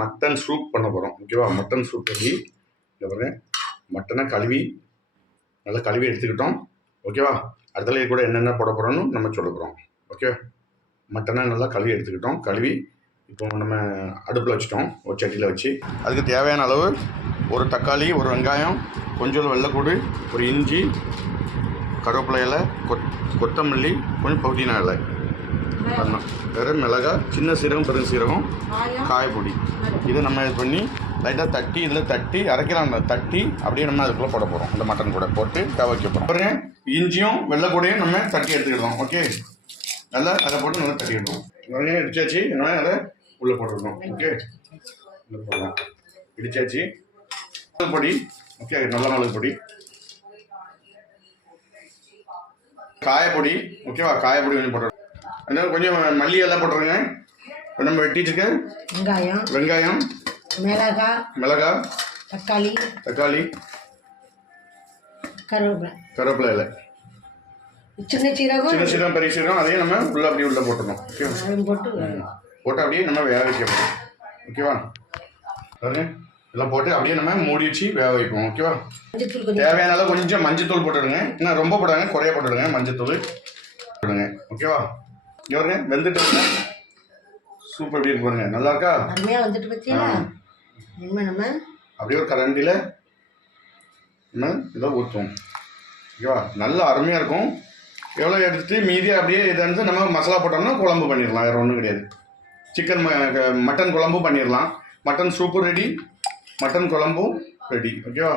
Mutton soup பண்ண போகிறோம். ஓகேவா? மட்டன் சூப் பண்ணி இந்த பாருங்க, மட்டனை கழுவி நல்லா கழுவி எடுத்துக்கிட்டோம். ஓகேவா? அதில் கூட என்னென்ன போட போகிறோன்னு நம்ம சொல்ல போகிறோம். ஓகே, மட்டனை நல்லா கழுவி எடுத்துக்கிட்டோம். கழுவி இப்போ நம்ம அடுப்பில் வச்சுட்டோம், ஒரு சட்டியில் வச்சு. அதுக்கு தேவையான அளவு ஒரு தக்காளி, ஒரு வெங்காயம், கொஞ்சம் வெள்ளைக்கூடு, ஒரு இஞ்சி, கருவேப்பிலை இலை, கொத்தமல்லி, கொஞ்சம் புதினா இலை, வேறு மிளகாய், சின்ன சீரகம், பெரும் சீரகம், காயப்பொடி. இதை நம்ம இது பண்ணி லைட்டாக தட்டி, இதில் தட்டி அரைக்கலாம். தட்டி அப்படியே நம்ம அதுக்குள்ளே போட போகிறோம். அந்த மட்டன் கூட போட்டு தவ வைக்க போகிறோம். பாருங்க, இஞ்சியும் வெள்ளைக்கூடையும் நம்ம தட்டி எடுத்துக்கிடுவோம். ஓகே, நல்லா அதை போட்டு நல்லா தட்டிக்கிடுவோம். உடனே இடிச்சாச்சு, என்ன அதை உள்ளே போட்டுருக்கோம். ஓகே, உள்ளே போடலாம். இடிச்சாச்சு. மிளகு பொடி, ஓகே, நல்ல மிளகு பொடி, காயப்பொடி, ஓகேவா? காயப்பொடி கொஞ்சம் போட்டுருவோம். அதனால கொஞ்சம் மல்லி எல்லாம் போட்டுருங்க. நம்ம வெட்டிச்சுக்க வெங்காயம், மிளகாய், தக்காளி, கருவேப்பிலை இலை, சின்ன சீரகம், பெரிய சீரகம், அதையும் நம்ம உள்ள அப்படியே உள்ள போட்டுடணும். ஓகேவா? போட்டு அப்படியே நம்ம வேக வைக்க போகிறோம். ஓகேவா? பாருங்க, எல்லாம் போட்டு அப்படியே நம்ம மூடி வச்சு வேக வைப்போம். ஓகேவா? தேவையான அளவு கொஞ்சம் மஞ்சத்தூள் போட்டுடுங்க. இன்னும் ரொம்ப போடாங்க, குறைய போட்டுடுங்க. மஞ்சத்தூள் போடுங்க. ஓகேவா? இவருங்க வெந்துட்டு சூப்பர். எப்படி இருக்கு பாருங்க, நல்லா இருக்கா? அப்படியே ஒரு கரண்டியில் நம்ம இதை ஊற்றுவோம். ஓகேவா? நல்லா அருமையாக இருக்கும். எவ்வளோ எடுத்துட்டு மீதியாக அப்படியே இதை வந்து நம்ம மசாலா போட்டோம்னா குழம்பு பண்ணிடலாம். வேறு ஒன்றும் கிடையாது. சிக்கன் மட்டன் குழம்பும் பண்ணிடலாம். மட்டன் சூப்பு ரெடி, மட்டன் குழம்பும் ரெடி. ஓகேவா?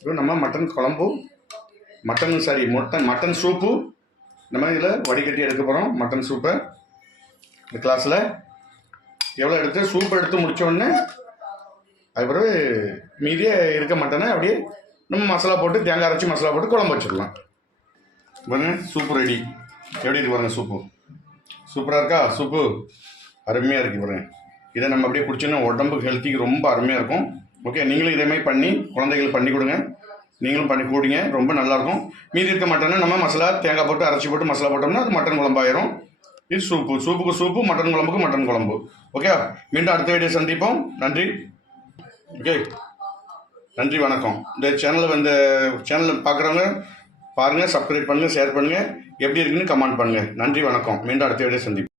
இப்போ நம்ம மட்டன் குழம்பும் மட்டன் சூப்பு நம்ம இதில் வடிகட்டி எடுக்க போகிறோம். மட்டன் சூப்பை இந்த கிளாஸில் எவ்வளோ எடுத்து சூப்பை எடுத்து முடித்தோடனே அது பிறகு மீதியே இருக்க மட்டனை அப்படியே நம்ம மசாலா போட்டு, தேங்காய் அரைச்சி மசாலா போட்டு குழம்பு வச்சிடலாம். பாருங்க, சூப்பு ரெடி. எப்படி இருக்கு பாருங்க, சூப்பு சூப்பராக இருக்கா? சூப்பு அருமையாக இருக்குது பாருங்க. இதை நம்ம அப்படியே குடிச்சோன்னா உடம்புக்கு ஹெல்த்திக்கு ரொம்ப அருமையாக இருக்கும். ஓகே, நீங்களும் இதேமாதிரி பண்ணி குழந்தைகள் பண்ணி கொடுங்க. நீங்களும் பண்ணி கூடிங்க, ரொம்ப நல்லாயிருக்கும். மீதி இருக்க மட்டனை நம்ம மசாலா தேங்காய் போட்டு அரைச்சி போட்டு மசாலா போட்டோம்னா அது மட்டன் குழம்பாயிரும். இது சூப்புக்கு சூப்பு, மட்டன் குழம்புக்கு மட்டன் குழம்பு. ஓகே, மீண்டும் அடுத்த வீடியோ சந்திப்போம். நன்றி. ஓகே, நன்றி, வணக்கம். இந்த சேனலை பார்க்குறவங்க பாருங்கள், சப்ஸ்கிரைப் பண்ணுங்கள், ஷேர் பண்ணுங்கள், எப்படி இருக்குன்னு கமெண்ட் பண்ணுங்கள். நன்றி, வணக்கம். மீண்டும் அடுத்த வீடியோ சந்திப்போம்.